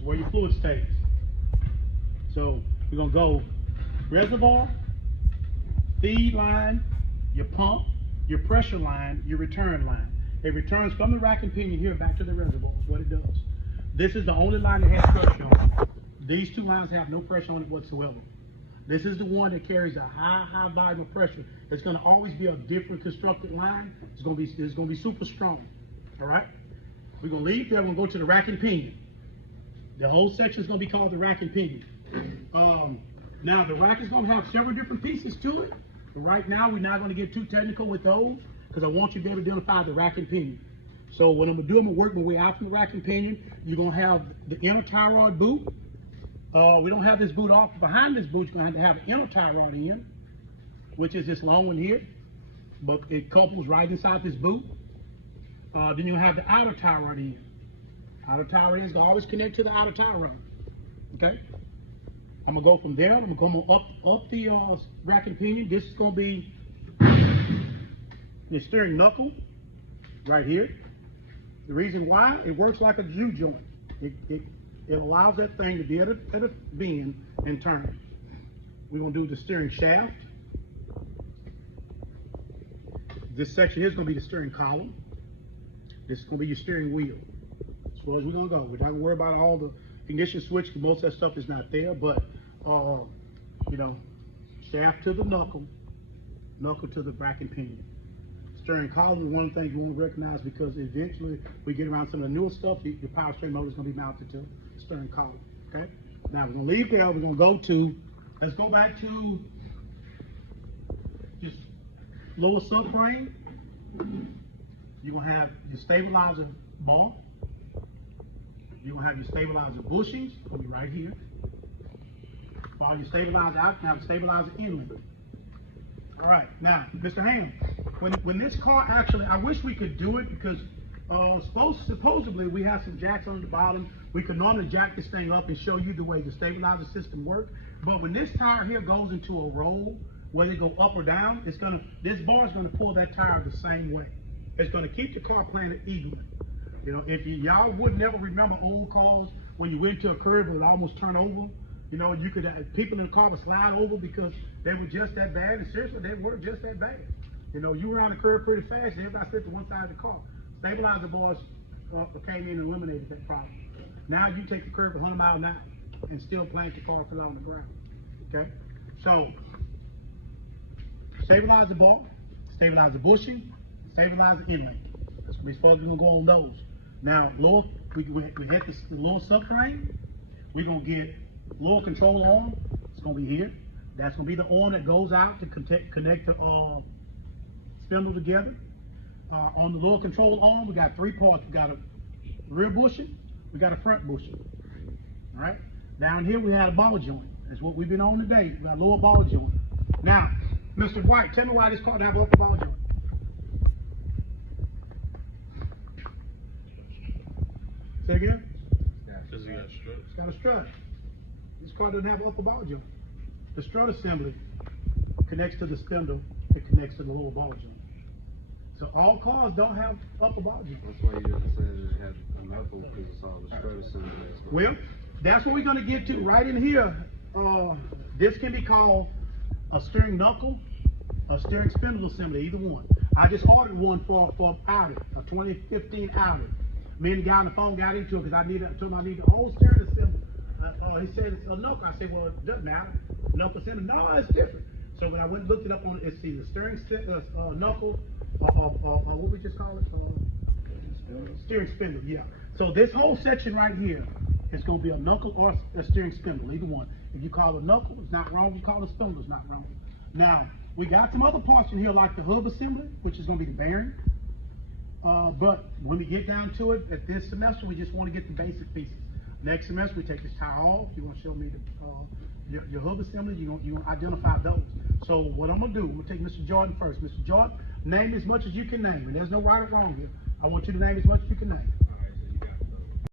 is where your fluid stays. So we're gonna go reservoir, feed line, your pump, your pressure line, your return line. It returns from the rack and pinion here back to the reservoir is what it does. This is the only line that has pressure on it. These two lines have no pressure on it whatsoever. This is the one that carries a high volume of pressure. It's going to always be a different constructed line. It's going to be super strong. All right. We're going to leave there. We're going to go to the rack and pinion. The whole section is going to be called the rack and pinion. Now the rack is going to have several different pieces to it. But right now we're not going to get too technical with those because I want you to be able to identify the rack and pinion. So what I'm going to do, I'm going to work my way out from the rack and pinion. You're going to have the inner tie rod boot. We don't have this boot off. Behind this boot, you're going to have an inner tie rod in, which is this long one here, but it couples right inside this boot. Then you'll have the outer tie rod in. Outer tie rod is going to always connect to the outer tie rod. Okay? I'm going to go from there. I'm going to come up the rack and pinion. This is going to be the steering knuckle right here. The reason why, it works like a juke joint. It allows that thing to be at a bend and turn. We're going to do the steering shaft. This section here is going to be the steering column. This is going to be your steering wheel. As far as we're going to go. We're not going to worry about all the ignition switch because most of that stuff is not there. But, you know, shaft to the knuckle to the rack and pinion. Steering column is one of the things you want to recognize because eventually we get around some of the newer stuff, your power steering motor is going to be mounted to steering column. Okay. Now we're going to leave there. We're going to go to, let's go back to just lower subframe. You're going to have your stabilizer bar. You're going to have your stabilizer bushings. It's going to be right here. While your stabilizer out, you have a stabilizer inlet. All right. Now, Mr. Ham, when this car actually, I wish we could do it because supposedly we have some jacks on the bottom. We could normally jack this thing up and show you the way the stabilizer system works. But when this tire here goes into a roll, whether it go up or down, this bar is going to pull that tire the same way. It's going to keep the car planted evenly. You know, if y'all would never remember old cars when you went to a curb and it almost turned over. You know, you could people in the car would slide over because they were just that bad, and seriously, they were just that bad. You know, you were on the curb pretty fast, and everybody sit to one side of the car. Stabilizer bars came in and eliminated that problem. Now you take the curb 100 miles an hour and still plant your car flat on the ground. Okay, so stabilizer bar, stabilizer bushing, stabilizer inlet. That's what we're going to go on those. Now, lower, we hit the lower subframe. We're going to get lower control arm. It's going to be here. That's going to be the arm that goes out to connect the spindle together. On the lower control arm, we got three parts. We got a rear bushing. We got a front bushing. All right. Down here, we had a ball joint. That's what we've been on today. We got a lower ball joint. Now, Mr. White, tell me why this car doesn't have an upper ball joint. Say again? Because you got a strut. It's got a strut. This car doesn't have an upper ball joint. The strut assembly connects to the spindle. It connects to the lower ball joint. So all cars don't have upper ball joint. That's why you didn't say it had a knuckle because it's all the strut assembly. Well, that's what we're going to get to right in here. This can be called a steering knuckle, a steering spindle assembly, either one. I just ordered one for Audi, a 2015 Audi. Me and the guy on the phone got into it because I told him I need the whole steering assembly. He said it's a knuckle. I said, well, it doesn't matter. Knuckle assembly. No, it's different. So when I went and looked it up on it, it's either steering knuckle or what we just call it? Steering spindle, yeah. So this whole section right here is going to be a knuckle or a steering spindle, either one. If you call it knuckle, it's not wrong. If you call it spindle, it's not wrong. Now, we got some other parts in here like the hub assembly, which is going to be the bearing. But when we get down to it, at this semester, we just want to get the basic pieces. Next semester, we take this tire off. You're going to show me your hub assembly. You're going to identify those. So what I'm going to do, I'm going to take Mr. Jordan first. Mr. Jordan, name as much as you can name. And there's no right or wrong here. I want you to name as much as you can name.